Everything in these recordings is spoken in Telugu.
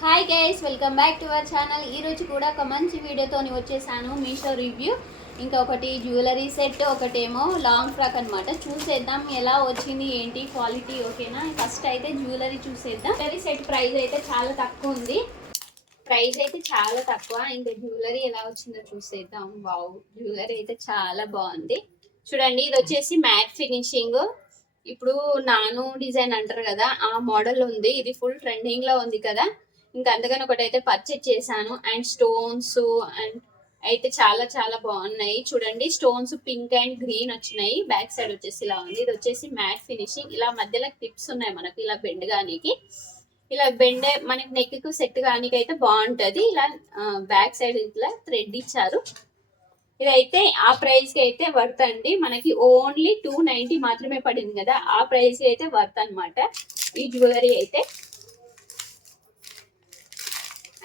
Hi guys, welcome back to our channel. ఈరోజు కూడా ఒక మంచి వీడియోతోని వచ్చేసాను. మీషో రివ్యూ, ఇంకా ఒకటి జ్యువెలరీ సెట్, ఒకటేమో లాంగ్ ఫ్రాక్ అనమాట. చూసేద్దాం ఎలా వచ్చింది, ఏంటి క్వాలిటీ, ఓకేనా? ఫస్ట్ అయితే జ్యువెలరీ చూసేద్దాం. జ్యువెలరీ సెట్ ప్రైస్ అయితే చాలా తక్కువ ఉంది. ఇంకా జ్యువెలరీ ఎలా వచ్చిందో చూసేద్దాం. వావ్, జ్యువెలరీ అయితే చాలా బాగుంది. చూడండి, ఇది వచ్చేసి మ్యాట్ ఫినిషింగ్. ఇప్పుడు నాను డిజైన్ అంటారు కదా, ఆ మోడల్ ఉంది. ఇది ఫుల్ ట్రెండింగ్ లో ఉంది కదా, ఇంకా అందుకని ఒకటైతే పర్చేజ్ చేశాను. అండ్ స్టోన్స్ అండ్ అయితే చాలా చాలా బాగున్నాయి. చూడండి, స్టోన్స్ పింక్ అండ్ గ్రీన్ వచ్చినాయి. బ్యాక్ సైడ్ వచ్చేసి ఇలా ఉంది. ఇది వచ్చేసి మ్యాట్ ఫినిషింగ్. ఇలా మధ్యలో టిప్స్ ఉన్నాయి మనకి, ఇలా బెండ్ గానికి. ఇలా బెండ్ మనకి నెక్ కు సెట్ గానికి అయితే బాగుంటది. ఇలా బ్యాక్ సైడ్ ఇట్లా థ్రెడ్ ఇచ్చారు. ఇదైతే ఆ ప్రైస్ కి అయితే వర్త్ అండి. మనకి ఓన్లీ 290 మాత్రమే పడింది కదా, ఆ ప్రైస్ కి అయితే వర్త్ అనమాట ఈ జ్యువెలరీ అయితే.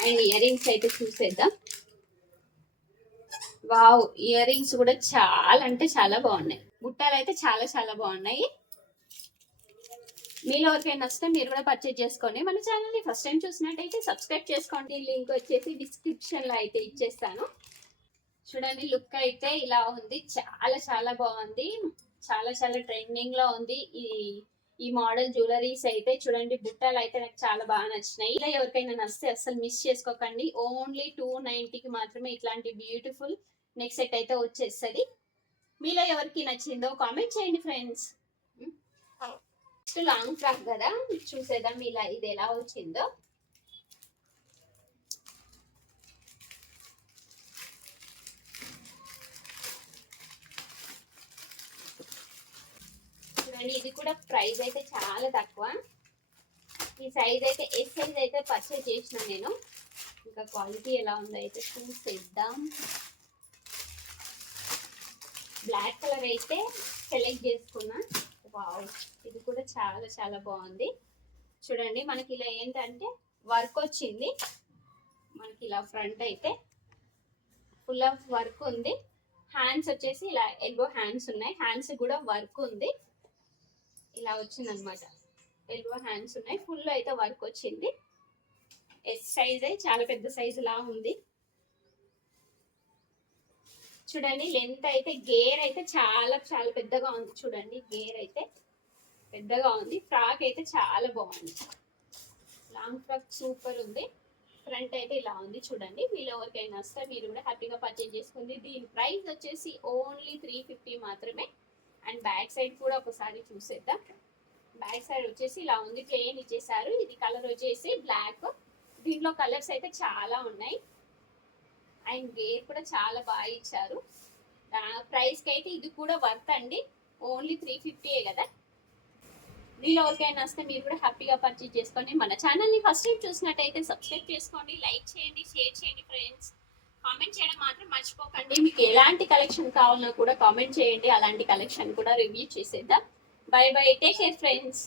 అండ్ ఇయర్ రింగ్స్ అయితే చూసేద్దాం. వావ్, ఇయర్ రింగ్స్ కూడా చాలా అంటే చాలా బాగున్నాయి. బుట్టాలు అయితే చాలా చాలా బాగున్నాయి. మీలో ఎవరికైనా వస్తే మీరు కూడా పర్చేజ్ చేసుకోండి. మన ఛానల్ ని ఫస్ట్ టైం చూసినట్టయితే సబ్స్క్రైబ్ చేసుకోండి. లింక్ వచ్చేసి డిస్క్రిప్షన్ లో అయితే ఇచ్చేస్తాను. చూడండి, లుక్ అయితే ఇలా ఉంది. చాలా చాలా బాగుంది. చాలా చాలా ట్రెండింగ్ లో ఉంది ఈ మోడల్ జ్యువెలరీస్ అయితే. చూడండి, బుట్టాలు అయితే నాకు చాలా బాగా నచ్చినాయి. ఇలా ఎవరికైనా నచ్చితే అస్సలు మిస్ చేసుకోకండి. ఓన్లీ 290కి మాత్రమే ఇట్లాంటి బ్యూటిఫుల్ నెక్ సెట్ అయితే వచ్చేస్తుంది. మీలో ఎవరికి నచ్చిందో కామెంట్ చేయండి ఫ్రెండ్స్. లాంగ్ ఫ్రాక్ కదా, చూసేద్దాం ఇలా ఇది ఎలా వచ్చిందో. చూడండి, ఇది కూడా ప్రైస్ అయితే చాలా తక్కువ. ఈ సైజ్ అయితే ఎస్ సైజ్ అయితే పర్చేజ్ చేసిన నేను. ఇంకా క్వాలిటీ ఎలా ఉందో అయితే చూసేద్దాం. బ్లాక్ కలర్ అయితే సెలెక్ట్ చేసుకున్నా. వావ్, ఇది కూడా చాలా చాలా బాగుంది. చూడండి, మనకి ఇలా ఏంటంటే వర్క్ వచ్చింది. మనకి ఇలా ఫ్రంట్ అయితే ఫుల్ ఆఫ్ వర్క్ ఉంది. హ్యాండ్స్ వచ్చేసి ఇలా ఎల్బో హ్యాండ్స్ ఉన్నాయి. హ్యాండ్స్ కూడా వర్క్ ఉంది. ఇలా వచ్చింది అనమాట. ఎల్బో హ్యాండ్స్ ఉన్నాయి. ఫుల్ అయితే వర్క్ వచ్చింది. ఎస్ సైజ్ చాలా పెద్ద సైజు లా ఉంది. చూడండి, లెంత్ అయితే గేర్ అయితే చాలా చాలా పెద్దగా ఉంది. చూడండి, గేర్ అయితే పెద్దగా ఉంది. ఫ్రాక్ అయితే చాలా బాగుంది. లాంగ్ ఫ్రాక్ సూపర్ ఉంది. ఫ్రంట్ అయితే ఇలా ఉంది. చూడండి, మీరు ఎవరికైనా వస్తే మీరు కూడా హ్యాపీగా పర్చేజ్ చేసుకుంది. దీని ప్రైస్ వచ్చేసి ఓన్లీ 350 మాత్రమే. అండ్ బ్యాక్ సైడ్ కూడా ఒకసారి చూసేద్దాం. బ్యాక్ సైడ్ వచ్చేసి ఇలా ఉంది, ప్లెయిన్ ఇచ్చేసారు. ఇది కలర్ వచ్చేసి బ్లాక్. దీంట్లో కలర్స్ అయితే చాలా ఉన్నాయి. అండ్ గేర్ కూడా చాలా బాగా ఇచ్చారు. ప్రైస్ కి అయితే ఇది కూడా వర్త్ అండి. ఓన్లీ 350 కదా. మీరు ఎవరికైనా వస్తే మీరు కూడా హ్యాపీగా పర్చేజ్ చేసుకోండి. మన ఛానల్ని ఫస్ట్ టైం చూసినట్టయితే సబ్స్క్రైబ్ చేసుకోండి, లైక్ చేయండి, షేర్ చేయండి ఫ్రెండ్స్. కామెంట్ చేయడం మాత్రం మర్చిపోకండి. మీకు ఎలాంటి కలెక్షన్ కావాలన్నా కూడా కామెంట్ చేయండి. అలాంటి కలెక్షన్ కూడా రివ్యూ చేసేద్దాం. By by, take care friends.